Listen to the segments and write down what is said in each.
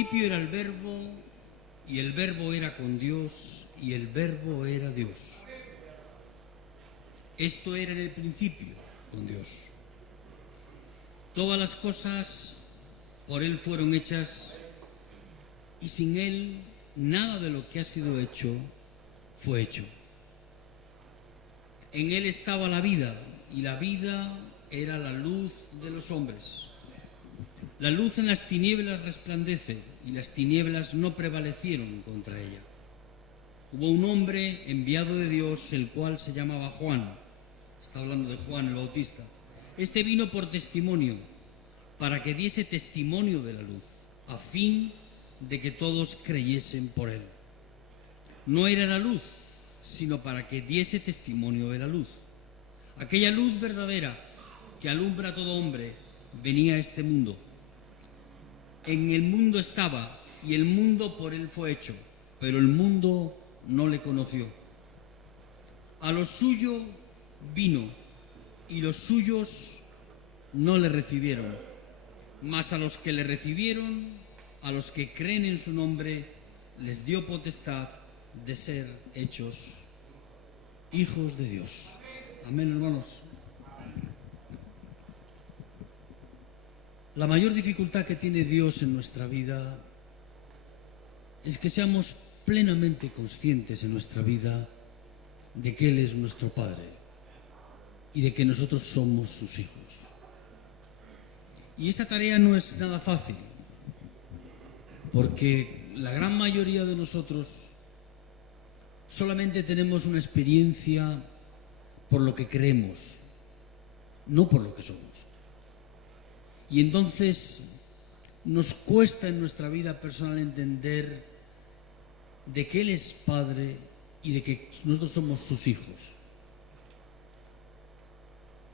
principio era el Verbo, y el Verbo era con Dios, y el Verbo era Dios. Esto era en el principio con Dios. Todas las cosas por Él fueron hechas, y sin Él nada de lo que ha sido hecho fue hecho. En Él estaba la vida, y la vida era la luz de los hombres. La luz en las tinieblas resplandece, y las tinieblas no prevalecieron contra ella. Hubo un hombre enviado de Dios, el cual se llamaba Juan. Está hablando de Juan el Bautista. Este vino por testimonio, para que diese testimonio de la luz, a fin de que todos creyesen por él. No era la luz, sino para que diese testimonio de la luz. Aquella luz verdadera que alumbra a todo hombre venía a este mundo. En el mundo estaba, y el mundo por él fue hecho, pero el mundo no le conoció. A lo suyo vino, y los suyos no le recibieron. Mas a los que le recibieron, a los que creen en su nombre, les dio potestad de ser hechos hijos de Dios. Amén, hermanos. La mayor dificultad que tiene Dios en nuestra vida es que seamos plenamente conscientes en nuestra vida de que Él es nuestro Padre y de que nosotros somos sus hijos. Y esta tarea no es nada fácil, porque la gran mayoría de nosotros solamente tenemos una experiencia por lo que creemos, no por lo que somos. Y entonces nos cuesta en nuestra vida personal entender de que Él es Padre y de que nosotros somos sus hijos.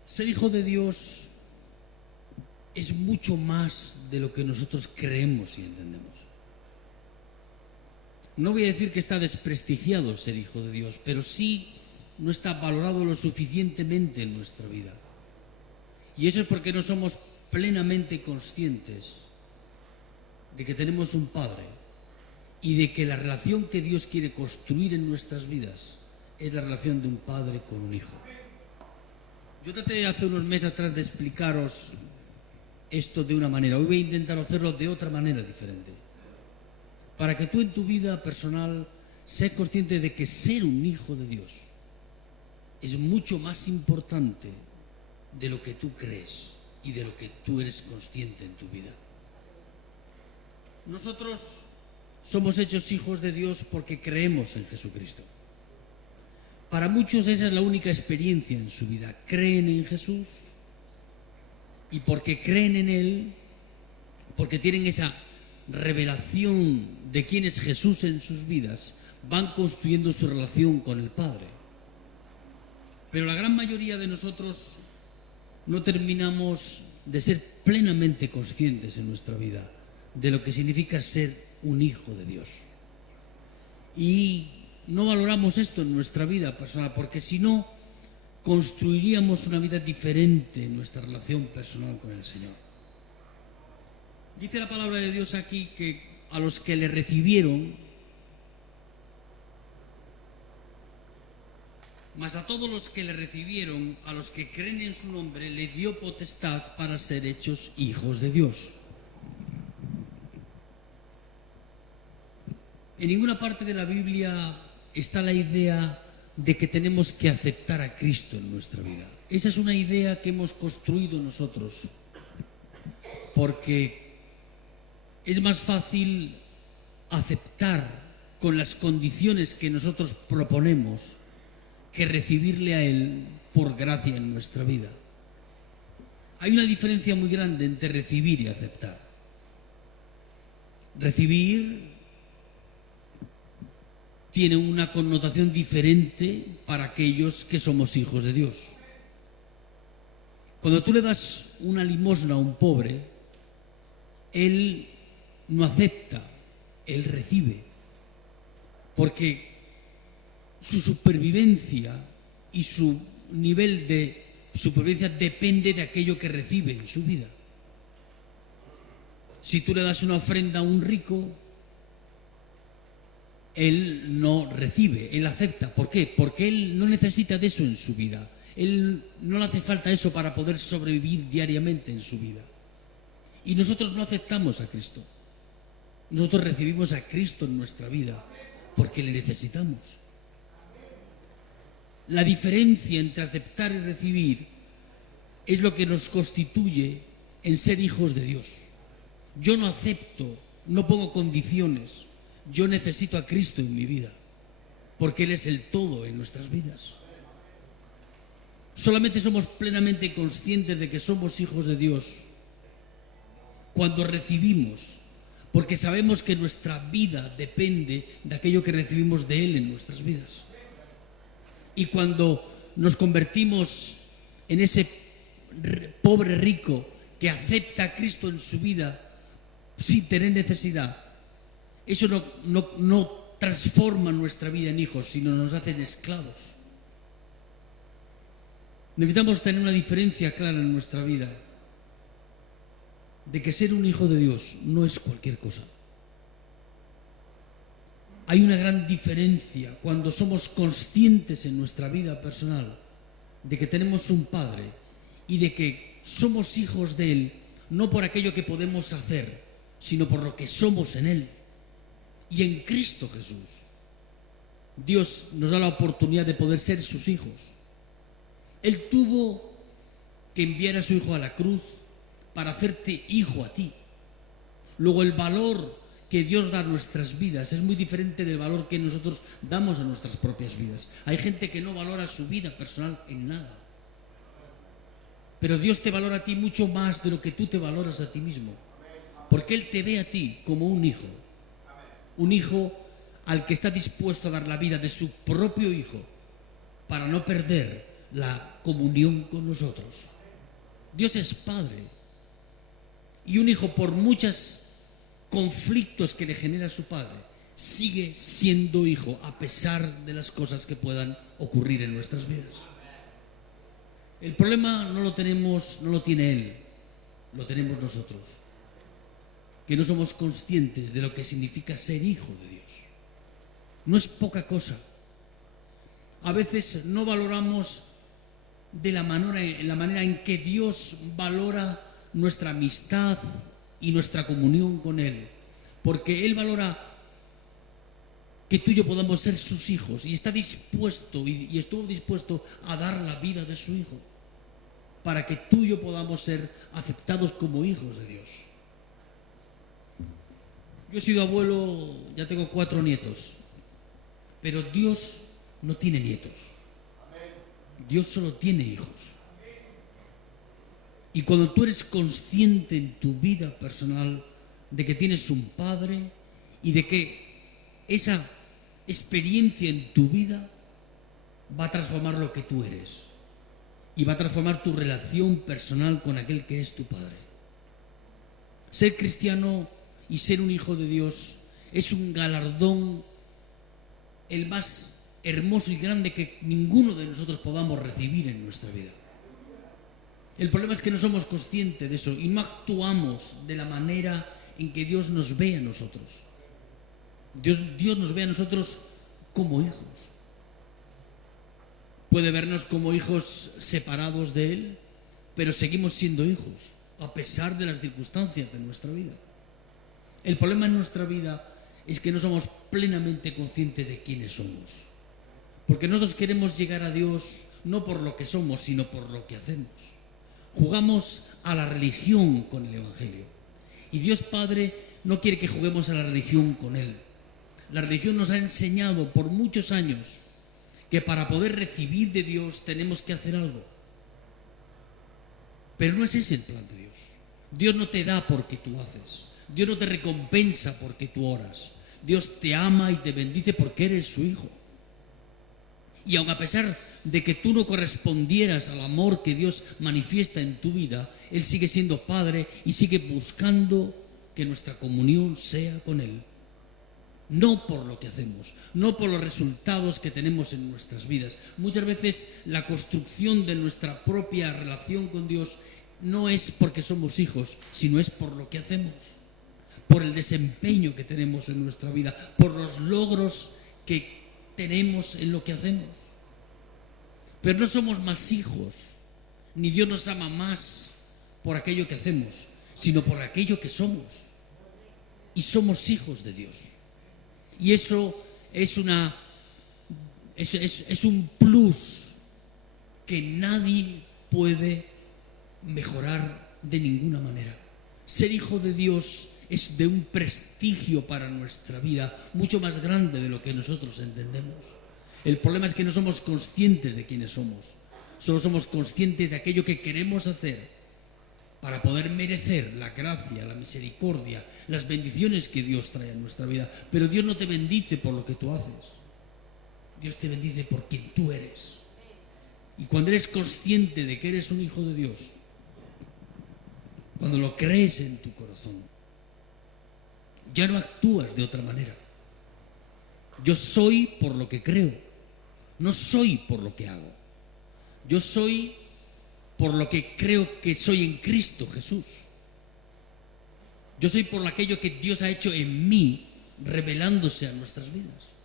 Ser hijo de Dios es mucho más de lo que nosotros creemos y entendemos. No voy a decir que está desprestigiado ser hijo de Dios, pero sí no está valorado lo suficientemente en nuestra vida. Y eso es porque no somos plenamente conscientes de que tenemos un Padre y de que la relación que Dios quiere construir en nuestras vidas es la relación de un padre con un hijo. Yo traté hace unos meses atrás de explicaros esto de una manera. Hoy voy a intentar hacerlo de otra manera diferente, para que tú en tu vida personal seas consciente de que ser un hijo de Dios es mucho más importante de lo que tú crees y de lo que tú eres consciente en tu vida. Nosotros somos hechos hijos de Dios porque creemos en Jesucristo. Para muchos esa es la única experiencia en su vida. Creen en Jesús, y porque creen en Él, porque tienen esa revelación de quién es Jesús en sus vidas, van construyendo su relación con el Padre. Pero la gran mayoría de nosotros no terminamos de ser plenamente conscientes en nuestra vida de lo que significa ser un hijo de Dios. Y no valoramos esto en nuestra vida personal, porque si no, construiríamos una vida diferente en nuestra relación personal con el Señor. Dice la palabra de Dios aquí que a los que le recibieron, mas a todos los que le recibieron, a los que creen en su nombre, le dio potestad para ser hechos hijos de Dios. En ninguna parte de la Biblia está la idea de que tenemos que aceptar a Cristo en nuestra vida. Esa es una idea que hemos construido nosotros, porque es más fácil aceptar con las condiciones que nosotros proponemos que recibirle a Él por gracia en nuestra vida. Hay una diferencia muy grande entre recibir y aceptar. Recibir tiene una connotación diferente para aquellos que somos hijos de Dios. Cuando tú le das una limosna a un pobre, él no acepta, él recibe, porque su supervivencia y su nivel de supervivencia depende de aquello que recibe en su vida. Si tú le das una ofrenda a un rico, él no recibe, él acepta. ¿Por qué? Porque él no necesita de eso en su vida. Él no le hace falta eso para poder sobrevivir diariamente en su vida. Y nosotros no aceptamos a Cristo. Nosotros recibimos a Cristo en nuestra vida porque le necesitamos. La diferencia entre aceptar y recibir es lo que nos constituye en ser hijos de Dios. Yo no acepto, no pongo condiciones. Yo necesito a Cristo en mi vida porque Él es el todo en nuestras vidas. Solamente somos plenamente conscientes de que somos hijos de Dios cuando recibimos, porque sabemos que nuestra vida depende de aquello que recibimos de Él en nuestras vidas. Y cuando nos convertimos en ese pobre rico que acepta a Cristo en su vida sin tener necesidad, eso no transforma nuestra vida en hijos, sino nos hacen esclavos. Necesitamos tener una diferencia clara en nuestra vida de que ser un hijo de Dios no es cualquier cosa. Hay una gran diferencia cuando somos conscientes en nuestra vida personal de que tenemos un Padre y de que somos hijos de Él, no por aquello que podemos hacer, sino por lo que somos en Él y en Cristo Jesús. Dios nos da la oportunidad de poder ser sus hijos. Él tuvo que enviar a su Hijo a la cruz para hacerte hijo a ti. Luego, el valor que Dios da a nuestras vidas es muy diferente del valor que nosotros damos a nuestras propias vidas. Hay gente que no valora su vida personal en nada. Pero Dios te valora a ti mucho más de lo que tú te valoras a ti mismo. Porque Él te ve a ti como un hijo. Un hijo al que está dispuesto a dar la vida de su propio hijo para no perder la comunión con nosotros. Dios es Padre. Y un hijo, por muchos conflictos que le genera su padre, sigue siendo hijo a pesar de las cosas que puedan ocurrir en nuestras vidas. El problema no lo tiene Él, lo tenemos nosotros, que no somos conscientes de lo que significa ser hijo de Dios. No es poca cosa. A veces no valoramos de la manera en que Dios valora nuestra amistad y nuestra comunión con Él, porque Él valora que tú y yo podamos ser sus hijos y está dispuesto y estuvo dispuesto a dar la vida de su Hijo para que tú y yo podamos ser aceptados como hijos de Dios. Yo he sido abuelo, ya tengo 4 nietos, pero Dios no tiene nietos. Dios solo tiene hijos. Y cuando tú eres consciente en tu vida personal de que tienes un Padre y de que esa experiencia en tu vida va a transformar lo que tú eres y va a transformar tu relación personal con aquel que es tu Padre. Ser cristiano y ser un hijo de Dios es un galardón el más hermoso y grande que ninguno de nosotros podamos recibir en nuestra vida. El problema es que no somos conscientes de eso y no actuamos de la manera en que Dios nos ve a nosotros. Dios nos ve a nosotros como hijos. Puede vernos como hijos separados de Él, pero seguimos siendo hijos, a pesar de las circunstancias de nuestra vida. El problema en nuestra vida es que no somos plenamente conscientes de quiénes somos. Porque nosotros queremos llegar a Dios no por lo que somos, sino por lo que hacemos. Jugamos a la religión con el Evangelio. Y Dios Padre no quiere que juguemos a la religión con Él. La religión nos ha enseñado por muchos años que para poder recibir de Dios tenemos que hacer algo. Pero no es ese el plan de Dios. Dios no te da porque tú haces. Dios no te recompensa porque tú oras. Dios te ama y te bendice porque eres su hijo. Y aun a pesar de que tú no correspondieras al amor que Dios manifiesta en tu vida, Él sigue siendo Padre y sigue buscando que nuestra comunión sea con Él. No por lo que hacemos, no por los resultados que tenemos en nuestras vidas. Muchas veces la construcción de nuestra propia relación con Dios no es porque somos hijos, sino es por lo que hacemos. por el desempeño que tenemos en nuestra vida, por los logros que tenemos en lo que hacemos. Pero no somos más hijos, ni Dios nos ama más por aquello que hacemos, sino por aquello que somos. Y somos hijos de Dios. Y eso es un plus que nadie puede mejorar de ninguna manera. Ser hijo de Dios es de un prestigio para nuestra vida mucho más grande de lo que nosotros entendemos. El problema es que no somos conscientes de quiénes somos. Solo somos conscientes de aquello que queremos hacer para poder merecer la gracia, la misericordia, las bendiciones que Dios trae en nuestra vida. Pero Dios no te bendice por lo que tú haces. Dios te bendice por quien tú eres. Y cuando eres consciente de que eres un hijo de Dios, cuando lo crees en tu corazón, ya no actúas de otra manera. Yo soy por lo que creo, no soy por lo que hago. Yo soy por lo que creo que soy en Cristo Jesús. Yo soy por aquello que Dios ha hecho en mí, revelándose a nuestras vidas.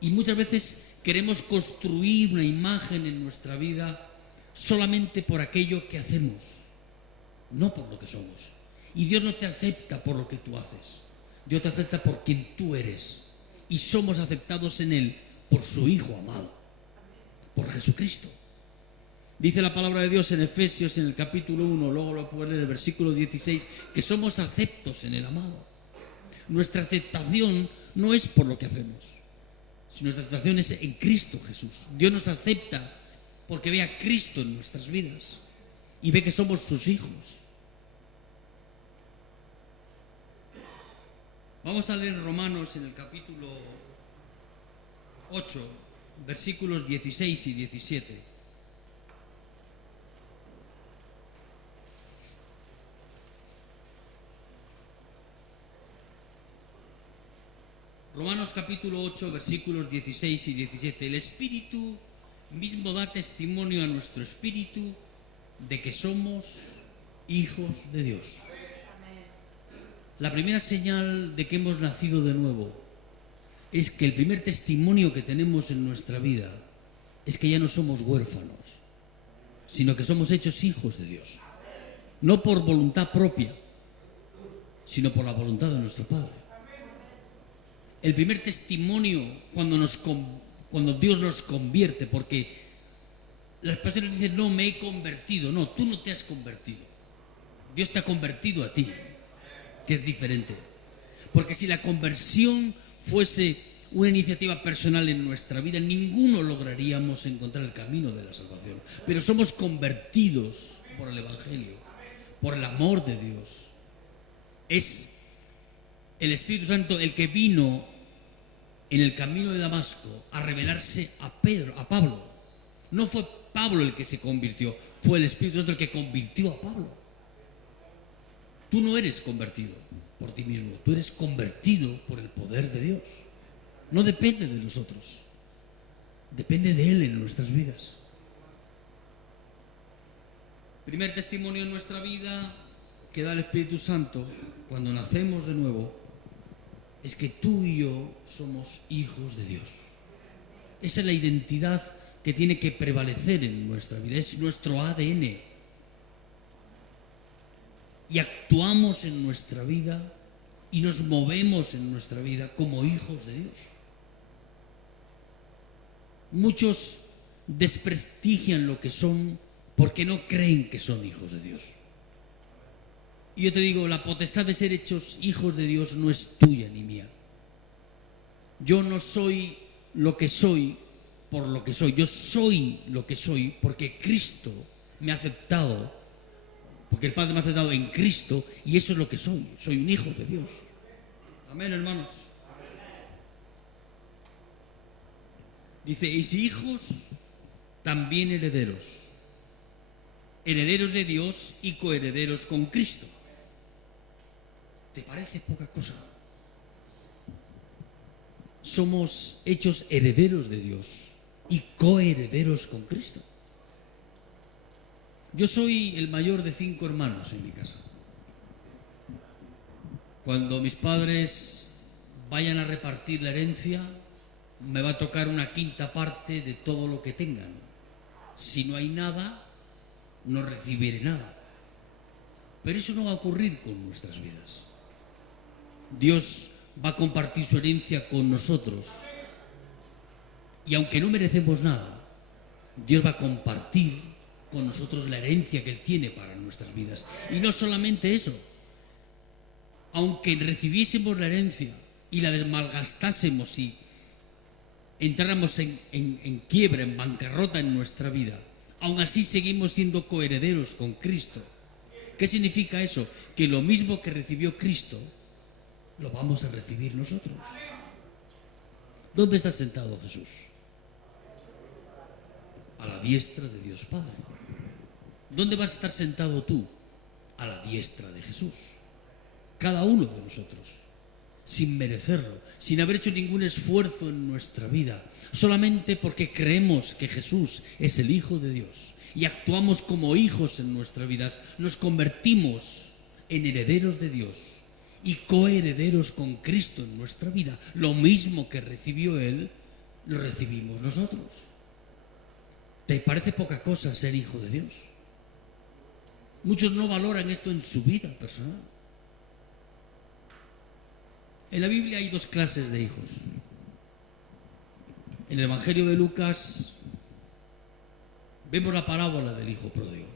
Y muchas veces queremos construir una imagen en nuestra vida solamente por aquello que hacemos, no por lo que somos. Y Dios no te acepta por lo que tú haces. Dios te acepta por quien tú eres. Y somos aceptados en Él por su Hijo amado, por Jesucristo. Dice la palabra de Dios en Efesios, en el capítulo 1, luego lo puedo leer en el versículo 16, que somos aceptos en el amado. Nuestra aceptación no es por lo que hacemos, sino nuestra aceptación es en Cristo Jesús. Dios nos acepta porque ve a Cristo en nuestras vidas y ve que somos sus hijos. Vamos a leer Romanos en el capítulo 8, versículos 16 y 17. Romanos capítulo 8, versículos 16 y 17. El Espíritu mismo da testimonio a nuestro espíritu de que somos hijos de Dios. La primera señal de que hemos nacido de nuevo es que el primer testimonio que tenemos en nuestra vida es que ya no somos huérfanos, sino que somos hechos hijos de Dios. No por voluntad propia, sino por la voluntad de nuestro Padre. El primer testimonio cuando Dios nos convierte, porque las personas dicen, no, me he convertido. No, tú no te has convertido. Dios te ha convertido a ti, que es diferente. Porque si la conversión fuese una iniciativa personal en nuestra vida, ninguno lograríamos encontrar el camino de la salvación. Pero somos convertidos por el Evangelio, por el amor de Dios. Es el Espíritu Santo el que vino en el camino de Damasco a revelarse a Pablo. No fue Pablo el que se convirtió, fue el Espíritu Santo el que convirtió a Pablo. Tú no eres convertido por ti mismo, tú eres convertido por el poder de Dios. No depende de nosotros, depende de Él en nuestras vidas. Primer testimonio en nuestra vida que da el Espíritu Santo cuando nacemos de nuevo es que tú y yo somos hijos de Dios. Esa es la identidad que tiene que prevalecer en nuestra vida, es nuestro ADN. Y actuamos en nuestra vida y nos movemos en nuestra vida como hijos de Dios. Muchos desprestigian lo que son porque no creen que son hijos de Dios. Y yo te digo, la potestad de ser hechos hijos de Dios no es tuya ni mía. Yo no soy lo que soy por lo que soy. Yo soy lo que soy porque Cristo me ha aceptado, porque el Padre me ha aceptado en Cristo, y eso es lo que soy. Soy un hijo de Dios. Amén, hermanos. Dice, y si hijos, también herederos. Herederos de Dios y coherederos con Cristo. ¿Te parece poca cosa? Somos hechos herederos de Dios y coherederos con Cristo. Yo soy el mayor de 5 hermanos en mi casa. Cuando mis padres vayan a repartir la herencia, me va a tocar una quinta parte de todo lo que tengan. Si no hay nada, no recibiré nada. Pero eso no va a ocurrir con nuestras vidas. Dios va a compartir su herencia con nosotros. Y aunque no merecemos nada, Dios va a compartir con nosotros la herencia que Él tiene para nuestras vidas. Y no solamente eso. Aunque recibiésemos la herencia y la malgastásemos y entráramos en quiebra, en bancarrota en nuestra vida, aún así seguimos siendo coherederos con Cristo. ¿Qué significa eso? Que lo mismo que recibió Cristo, lo vamos a recibir nosotros. ¿Dónde está sentado Jesús? A la diestra de Dios Padre. ¿Dónde vas a estar sentado tú? A la diestra de Jesús. Cada uno de nosotros, sin merecerlo, sin haber hecho ningún esfuerzo en nuestra vida, solamente porque creemos que Jesús es el Hijo de Dios y actuamos como hijos en nuestra vida, nos convertimos en herederos de Dios y coherederos con Cristo en nuestra vida. Lo mismo que recibió Él, lo recibimos nosotros. ¿Te parece poca cosa ser hijo de Dios? Muchos no valoran esto en su vida personal. En la Biblia hay dos clases de hijos. En el Evangelio de Lucas vemos la parábola del hijo pródigo.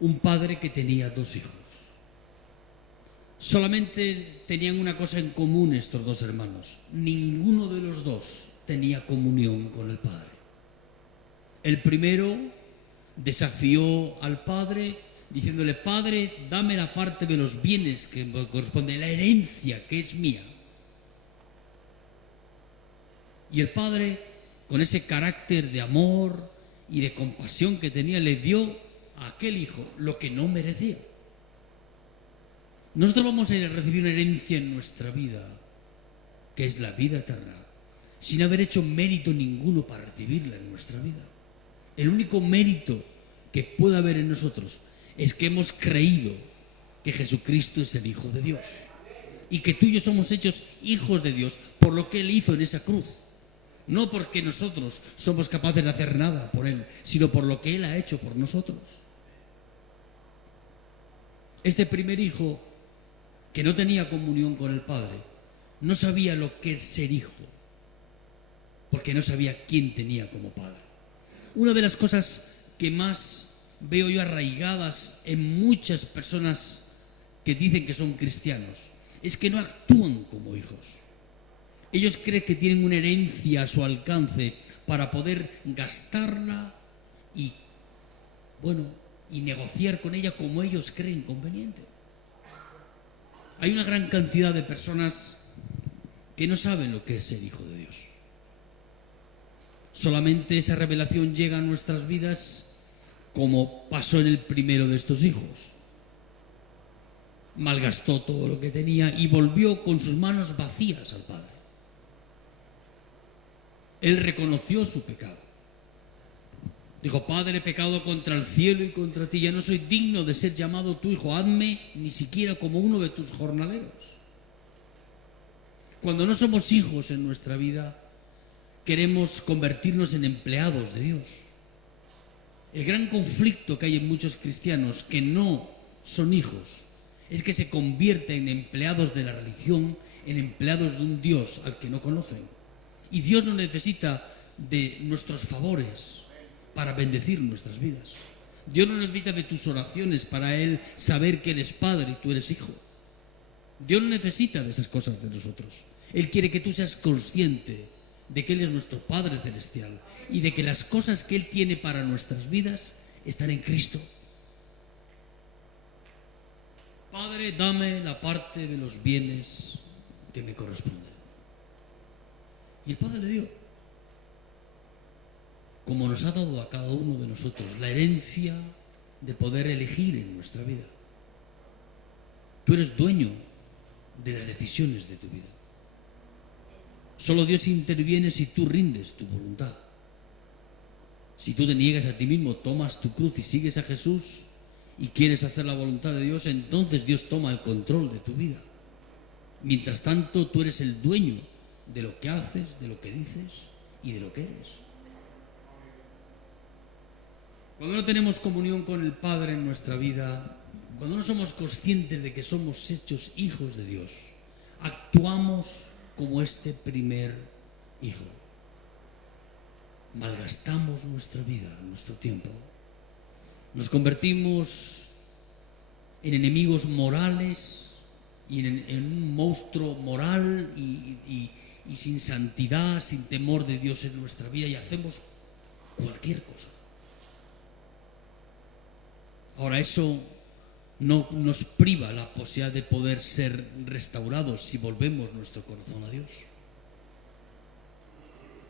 Un padre que tenía dos hijos. Solamente tenían una cosa en común estos dos hermanos. Ninguno de los dos tenía comunión con el Padre. El primero desafió al Padre diciéndole: Padre, dame la parte de los bienes que me corresponde, la herencia que es mía. Y el Padre, con ese carácter de amor y de compasión que tenía, le dio a aquel hijo lo que no merecía. Nosotros vamos a recibir una herencia en nuestra vida, que es la vida eterna, sin haber hecho mérito ninguno para recibirla en nuestra vida. El único mérito que puede haber en nosotros es que hemos creído que Jesucristo es el Hijo de Dios y que tú y yo somos hechos hijos de Dios por lo que Él hizo en esa cruz. No porque nosotros somos capaces de hacer nada por Él, sino por lo que Él ha hecho por nosotros. Este primer hijo, que no tenía comunión con el Padre, no sabía lo que es ser hijo, porque no sabía quién tenía como Padre. Una de las cosas que más veo yo arraigadas en muchas personas que dicen que son cristianos es que no actúan como hijos. Ellos creen que tienen una herencia a su alcance para poder gastarla y negociar con ella como ellos creen conveniente. Hay una gran cantidad de personas que no saben lo que es ser hijo de Dios. Solamente esa revelación llega a nuestras vidas como pasó en el primero de estos hijos. Malgastó todo lo que tenía y volvió con sus manos vacías al Padre. Él reconoció su pecado. Dijo: Padre, he pecado contra el cielo y contra ti, ya no soy digno de ser llamado tu hijo, hazme ni siquiera como uno de tus jornaleros. Cuando no somos hijos en nuestra vida, queremos convertirnos en empleados de Dios. El gran conflicto que hay en muchos cristianos que no son hijos es que se convierten en empleados de la religión, en empleados de un Dios al que no conocen. Y Dios no necesita de nuestros favores para bendecir nuestras vidas. Dios no necesita de tus oraciones para Él saber que Él es Padre y tú eres hijo. Dios no necesita de esas cosas de nosotros. Él quiere que tú seas consciente de que Él es nuestro Padre Celestial y de que las cosas que Él tiene para nuestras vidas están en Cristo. Padre, dame la parte de los bienes que me corresponden. Y el Padre le dio, como nos ha dado a cada uno de nosotros, la herencia de poder elegir en nuestra vida. Tú eres dueño de las decisiones de tu vida. Solo Dios interviene si tú rindes tu voluntad. Si tú te niegas a ti mismo, tomas tu cruz y sigues a Jesús y quieres hacer la voluntad de Dios, entonces Dios toma el control de tu vida. Mientras tanto, tú eres el dueño de lo que haces, de lo que dices y de lo que eres. Cuando no tenemos comunión con el Padre en nuestra vida, cuando no somos conscientes de que somos hechos hijos de Dios, actuamos como este primer hijo. Malgastamos nuestra vida, nuestro tiempo. Nos convertimos en enemigos morales y en un monstruo moral y sin santidad, sin temor de Dios en nuestra vida, y hacemos cualquier cosa. Ahora, eso no nos priva la posibilidad de poder ser restaurados si volvemos nuestro corazón a Dios.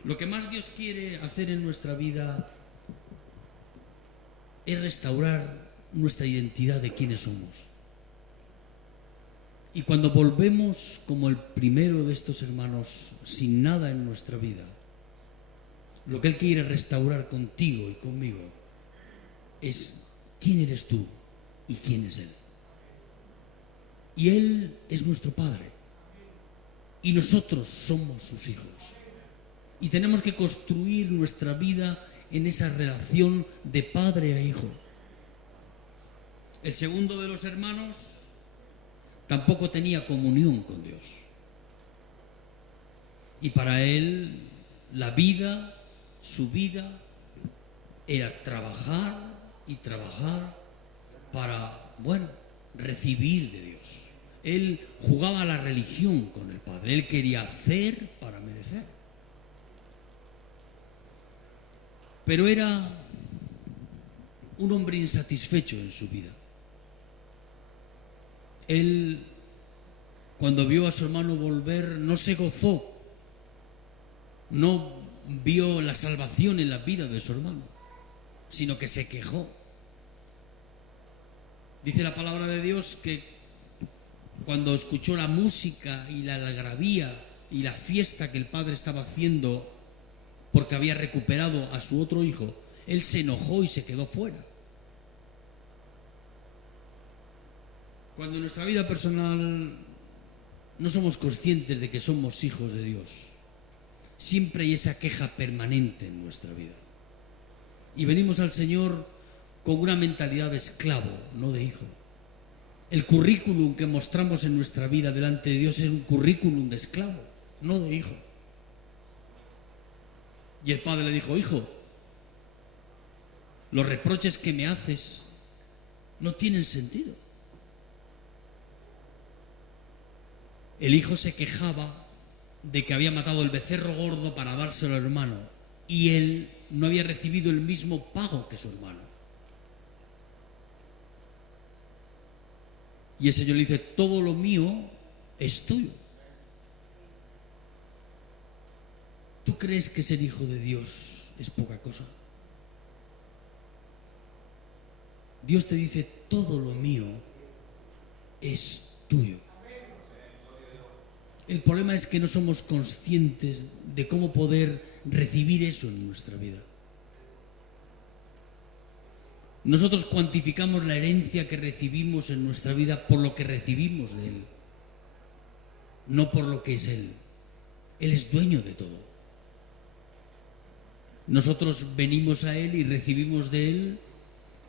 Lo que más Dios quiere hacer en nuestra vida es restaurar nuestra identidad de quiénes somos. Y cuando volvemos como el primero de estos hermanos sin nada en nuestra vida, lo que Él quiere restaurar contigo y conmigo es quién eres tú y quién es Él. Y Él es nuestro Padre y nosotros somos sus hijos. Y tenemos que construir nuestra vida en esa relación de padre a hijo. El segundo de los hermanos tampoco tenía comunión con Dios. Y para él la vida, su vida, era trabajar y trabajar para, recibir de Dios. Él jugaba a la religión con el Padre. Él quería hacer para merecer. Pero era un hombre insatisfecho en su vida. Él, cuando vio a su hermano volver, no se gozó, no vio la salvación en la vida de su hermano, sino que se quejó. Dice la palabra de Dios que cuando escuchó la música y la algarabía y la fiesta que el padre estaba haciendo porque había recuperado a su otro hijo, él se enojó y se quedó fuera. Cuando en nuestra vida personal no somos conscientes de que somos hijos de Dios, siempre hay esa queja permanente en nuestra vida. Y venimos al Señor con una mentalidad de esclavo, no de hijo. El currículum que mostramos en nuestra vida delante de Dios es un currículum de esclavo, no de hijo. Y el padre le dijo: hijo, los reproches que me haces no tienen sentido. El hijo se quejaba de que había matado el becerro gordo para dárselo al hermano y él no había recibido el mismo pago que su hermano. Y el Señor le dice: todo lo mío es tuyo. ¿Tú crees que ser hijo de Dios es poca cosa? Dios te dice: todo lo mío es tuyo. El problema es que no somos conscientes de cómo poder recibir eso en nuestra vida. Nosotros cuantificamos la herencia que recibimos en nuestra vida por lo que recibimos de Él, no por lo que es Él. Él es dueño de todo. Nosotros venimos a Él y recibimos de Él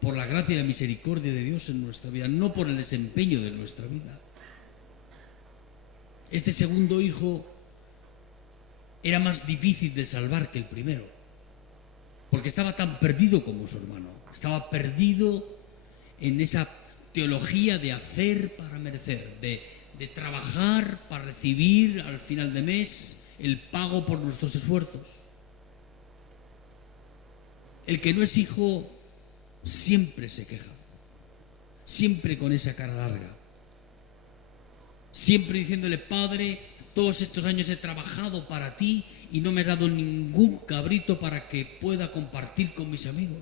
por la gracia y la misericordia de Dios en nuestra vida, no por el desempeño de nuestra vida. Este segundo hijo era más difícil de salvar que el primero, porque estaba tan perdido como su hermano. Estaba perdido en esa teología de hacer para merecer, de trabajar para recibir al final de mes el pago por nuestros esfuerzos. El que no es hijo siempre se queja, siempre con esa cara larga, siempre diciéndole: Padre, todos estos años he trabajado para ti y no me has dado ningún cabrito para que pueda compartir con mis amigos.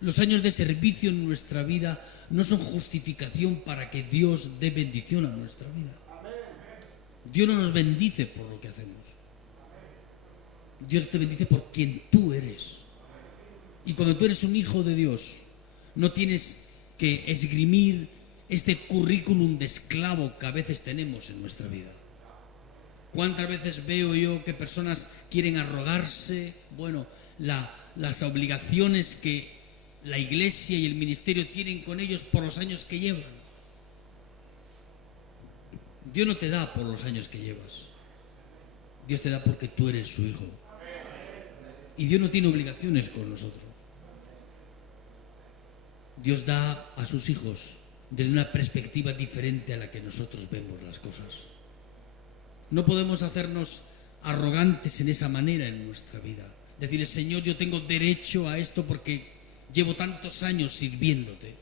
Los años de servicio en nuestra vida no son justificación para que Dios dé bendición a nuestra vida. Dios no nos bendice por lo que hacemos. Dios te bendice por quien tú eres. Y cuando tú eres un hijo de Dios, no tienes que esgrimir este currículum de esclavo que a veces tenemos en nuestra vida. ¿Cuántas veces veo yo que personas quieren arrogarse, las obligaciones que la iglesia y el ministerio tienen con ellos por los años que llevan? Dios no te da por los años que llevas. Dios te da porque tú eres su hijo. Y Dios no tiene obligaciones con nosotros. Dios da a sus hijos desde una perspectiva diferente a la que nosotros vemos las cosas. No podemos hacernos arrogantes en esa manera en nuestra vida. Decirle, Señor, yo tengo derecho a esto porque llevo tantos años sirviéndote.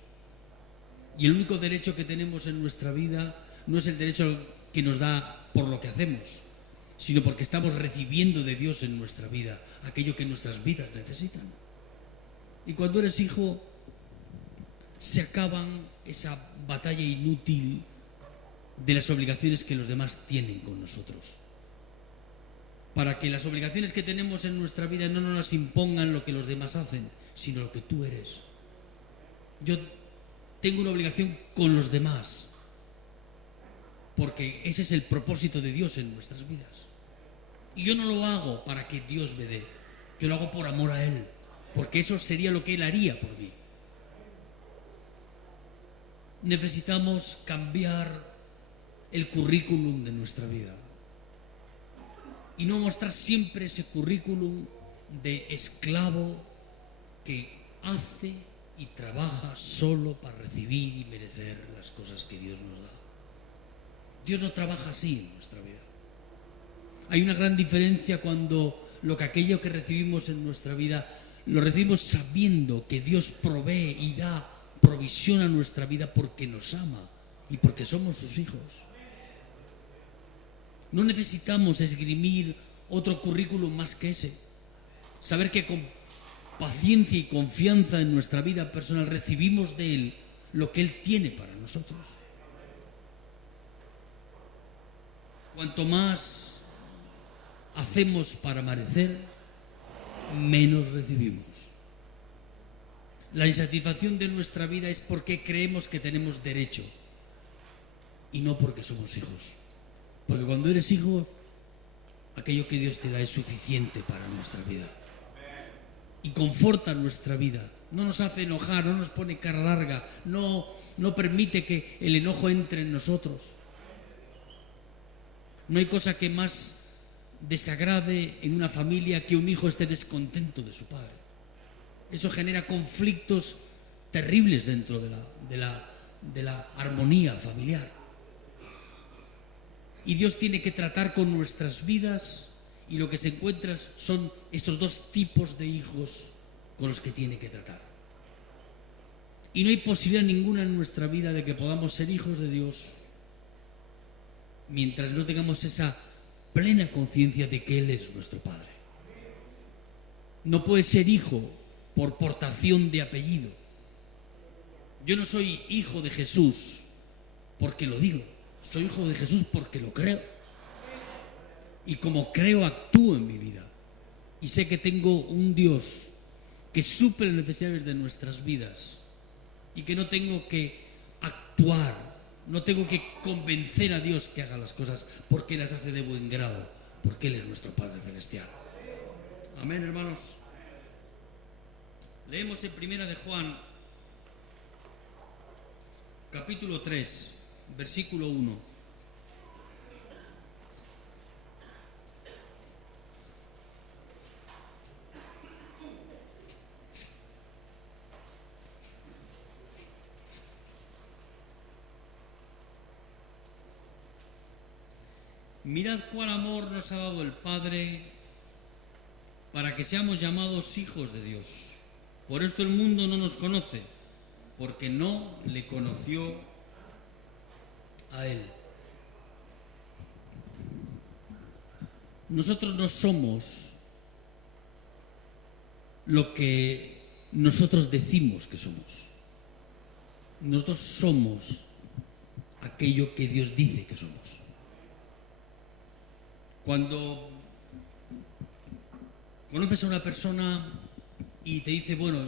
Y el único derecho que tenemos en nuestra vida no es el derecho que nos da por lo que hacemos, sino porque estamos recibiendo de Dios en nuestra vida aquello que nuestras vidas necesitan. Y cuando eres hijo, se acaban esa batalla inútil de las obligaciones que los demás tienen con nosotros. Para que las obligaciones que tenemos en nuestra vida no nos las impongan lo que los demás hacen, sino lo que tú eres. Yo tengo una obligación con los demás, porque ese es el propósito de Dios en nuestras vidas. Y yo no lo hago para que Dios me dé, yo lo hago por amor a Él, porque eso sería lo que Él haría por mí. Necesitamos cambiar el currículum de nuestra vida y no mostrar siempre ese currículum de esclavo que hace y trabaja solo para recibir y merecer las cosas que Dios nos da. Dios no trabaja así en nuestra vida. Hay una gran diferencia cuando aquello que recibimos en nuestra vida lo recibimos sabiendo que Dios provee y da provisión a nuestra vida porque nos ama y porque somos sus hijos. No necesitamos esgrimir otro currículum más que ese. Saber que con paciencia y confianza en nuestra vida personal recibimos de Él lo que Él tiene para nosotros. Cuanto más hacemos para merecer, menos recibimos. La insatisfacción de nuestra vida es porque creemos que tenemos derecho y no porque somos hijos. Porque cuando eres hijo, aquello que Dios te da es suficiente para nuestra vida y conforta nuestra vida. No nos hace enojar, no nos pone cara larga, no permite que el enojo entre en nosotros. No hay cosa que más desagrade en una familia que un hijo esté descontento de su padre. Eso genera conflictos terribles dentro de la armonía familiar. Y Dios tiene que tratar con nuestras vidas, y lo que se encuentra son estos dos tipos de hijos con los que tiene que tratar. Y no hay posibilidad ninguna en nuestra vida de que podamos ser hijos de Dios mientras no tengamos esa plena conciencia de que Él es nuestro Padre. No puedes ser hijo por portación de apellido. Yo no soy hijo de Jesús porque lo digo, soy hijo de Jesús porque lo creo. Y como creo, actúo en mi vida. Y sé que tengo un Dios que suple las necesidades de nuestras vidas y que no tengo que actuar, no tengo que convencer a Dios que haga las cosas porque las hace de buen grado, porque Él es nuestro Padre Celestial. Amén, hermanos. Leemos en Primera de Juan, capítulo 3, versículo 1. Mirad cuál amor nos ha dado el Padre para que seamos llamados hijos de Dios. Por esto el mundo no nos conoce, porque no le conoció a Él. Nosotros no somos lo que nosotros decimos que somos. Nosotros somos aquello que Dios dice que somos. Cuando conoces a una persona y te dice, bueno,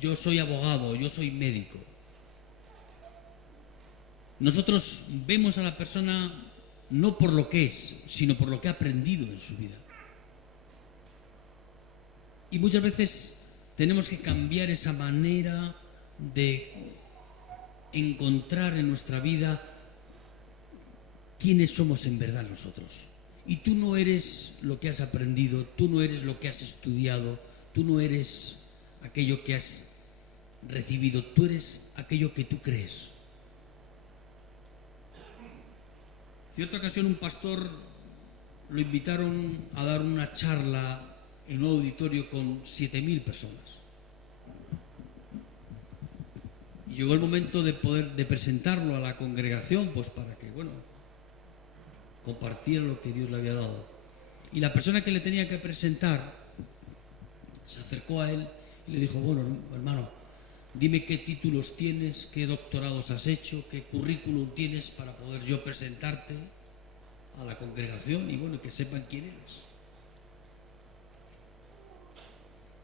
yo soy abogado, yo soy médico. Nosotros vemos a la persona no por lo que es, sino por lo que ha aprendido en su vida. Y muchas veces tenemos que cambiar esa manera de encontrar en nuestra vida quiénes somos en verdad nosotros. Y tú no eres lo que has aprendido, tú no eres lo que has estudiado, tú no eres aquello que has recibido, tú eres aquello que tú crees. En cierta ocasión un pastor lo invitaron a dar una charla en un auditorio con 7.000 personas. Y llegó el momento de presentarlo a la congregación, pues para que, compartiera lo que Dios le había dado. Y la persona que le tenía que presentar se acercó a él y le dijo, bueno, hermano, dime qué títulos tienes, qué doctorados has hecho, qué currículum tienes para poder yo presentarte a la congregación y que sepan quién eres.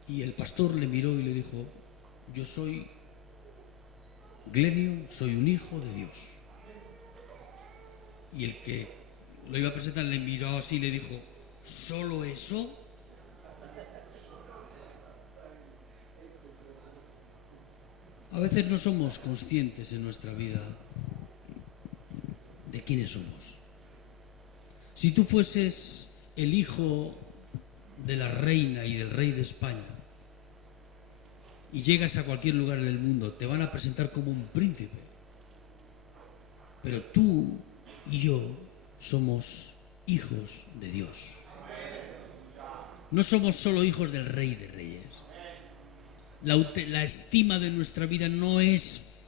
Y el pastor le miró y le dijo, yo soy Glenio, soy un hijo de Dios. Y el que lo iba a presentar le miró así y le dijo, ¿solo eso? A veces no somos conscientes en nuestra vida de quiénes somos. Si tú fueses el hijo de la reina y del rey de España y llegas a cualquier lugar del mundo, te van a presentar como un príncipe. Pero tú y yo somos hijos de Dios. No somos solo hijos del Rey de Reyes. La estima de nuestra vida no es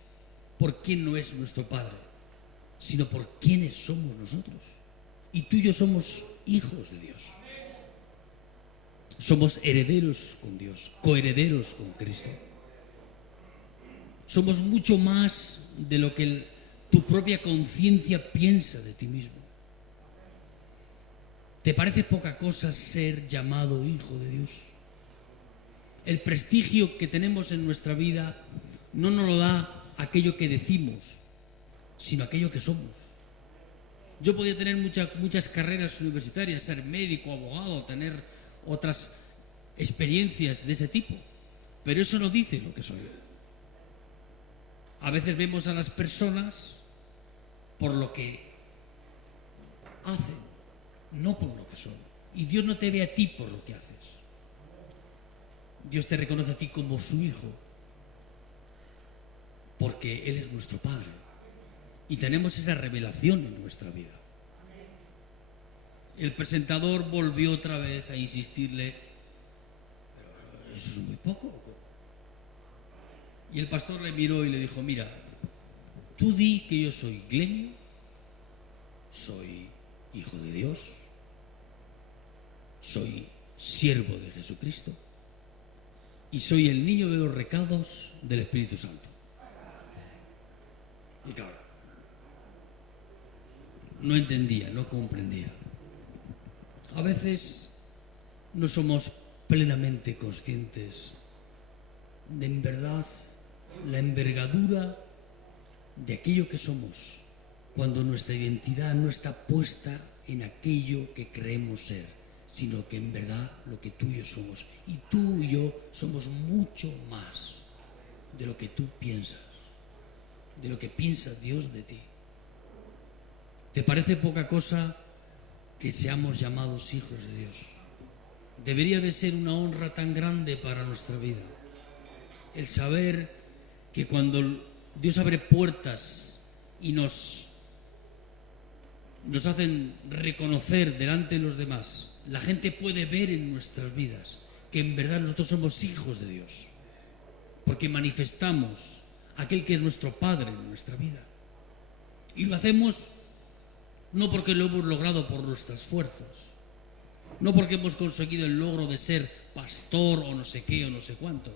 por quién no es nuestro Padre, sino por quiénes somos nosotros. Y tú y yo somos hijos de Dios. Somos herederos con Dios, coherederos con Cristo. Somos mucho más de lo que tu propia conciencia piensa de ti mismo. ¿Te parece poca cosa ser llamado hijo de Dios? El prestigio que tenemos en nuestra vida no nos lo da aquello que decimos, sino aquello que somos. Yo podía tener muchas carreras universitarias, ser médico, abogado, tener otras experiencias de ese tipo, pero eso no dice lo que soy. A veces vemos a las personas por lo que hacen, no por lo que son. Y Dios no te ve a ti por lo que haces. Dios te reconoce a ti como su hijo, porque Él es nuestro Padre. Y tenemos esa revelación en nuestra vida. El presentador volvió otra vez a insistirle, pero eso es muy poco. Y el pastor le miró y le dijo, mira, tú di que yo soy Glenio, soy hijo de Dios, soy siervo de Jesucristo y soy el niño de los recados del Espíritu Santo. Y claro, no entendía, no comprendía. A veces no somos plenamente conscientes de en verdad la envergadura de aquello que somos cuando nuestra identidad no está puesta en aquello que creemos ser, sino que en verdad lo que tú y yo somos. Y tú y yo somos mucho más de lo que tú piensas, de lo que piensa Dios de ti. ¿Te parece poca cosa que seamos llamados hijos de Dios? Debería de ser una honra tan grande para nuestra vida el saber que cuando Dios abre puertas y nos hacen reconocer delante de los demás, la gente puede ver en nuestras vidas que en verdad nosotros somos hijos de Dios, porque manifestamos aquel que es nuestro Padre en nuestra vida. Y lo hacemos no porque lo hemos logrado por nuestras fuerzas, no porque hemos conseguido el logro de ser pastor o no sé qué o no sé cuánto,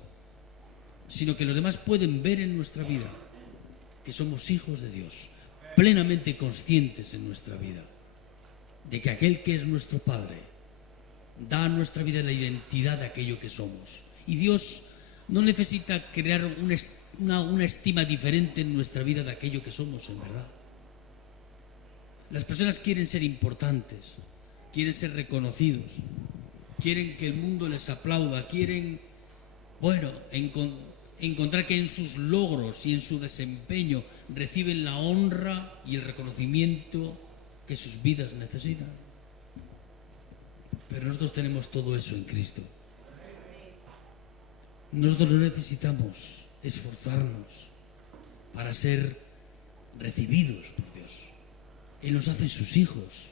sino que los demás pueden ver en nuestra vida que somos hijos de Dios, plenamente conscientes en nuestra vida de que aquel que es nuestro Padre da a nuestra vida la identidad de aquello que somos Y Dios no necesita crear una estima diferente en nuestra vida de aquello que somos en verdad. Las personas quieren ser importantes, quieren ser reconocidos, quieren que el mundo les aplauda, quieren, encontrar que en sus logros y en su desempeño reciben la honra y el reconocimiento que sus vidas necesitan. Pero nosotros tenemos todo eso en Cristo. Nosotros no necesitamos esforzarnos para ser recibidos por Dios. Él nos hace sus hijos,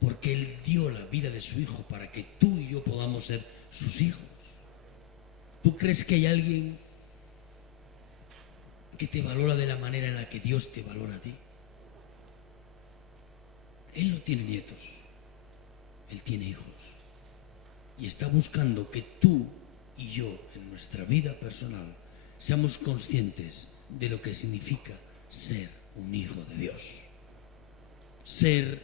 porque Él dio la vida de su Hijo para que tú y yo podamos ser sus hijos. ¿Tú crees que hay alguien que te valora de la manera en la que Dios te valora a ti? Él no tiene nietos, Él tiene hijos. Y está buscando que tú y yo, en nuestra vida personal, seamos conscientes de lo que significa ser un hijo de Dios. Ser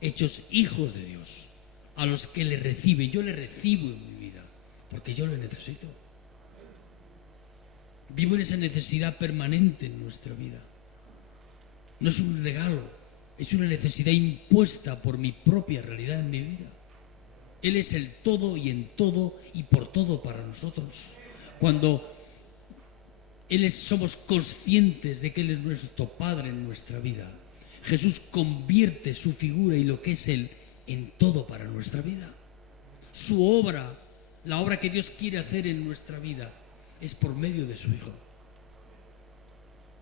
hechos hijos de Dios, a los que le recibe. Yo le recibo en mi vida, porque yo le necesito. Vivo en esa necesidad permanente en nuestra vida. No es un regalo, es una necesidad impuesta por mi propia realidad en mi vida. Él es el todo y en todo y por todo para nosotros. Cuando somos conscientes de que Él es nuestro Padre en nuestra vida, Jesús convierte su figura y lo que es Él en todo para nuestra vida. Su obra, la obra que Dios quiere hacer en nuestra vida, es por medio de su Hijo.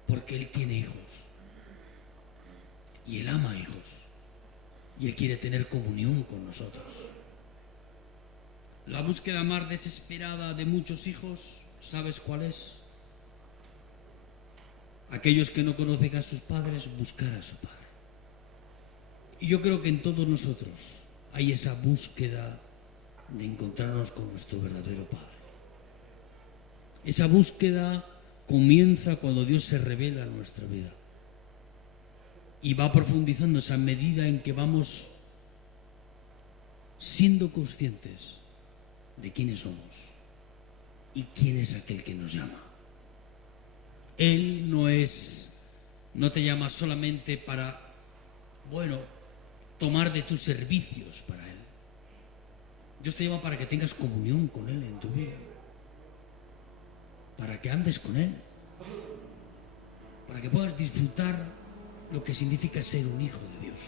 Porque Él tiene hijos. Y Él ama hijos. Y Él quiere tener comunión con nosotros. La búsqueda más desesperada de muchos hijos, ¿sabes cuál es? Aquellos que no conocen a sus padres, buscar a su padre. Y yo creo que en todos nosotros hay esa búsqueda de encontrarnos con nuestro verdadero Padre. Esa búsqueda comienza cuando Dios se revela en nuestra vida. Y va profundizándose a medida en que vamos siendo conscientes de quiénes somos y quién es aquel que nos llama. Él no te llama solamente para, tomar de tus servicios para Él. Dios te llama para que tengas comunión con Él en tu vida, para que andes con Él, para que puedas disfrutar lo que significa ser un hijo de Dios.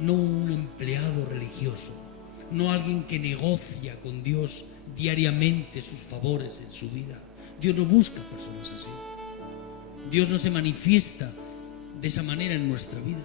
No un empleado religioso, no alguien que negocia con Dios diariamente sus favores en su vida. Dios no busca personas así. Dios no se manifiesta de esa manera en nuestra vida.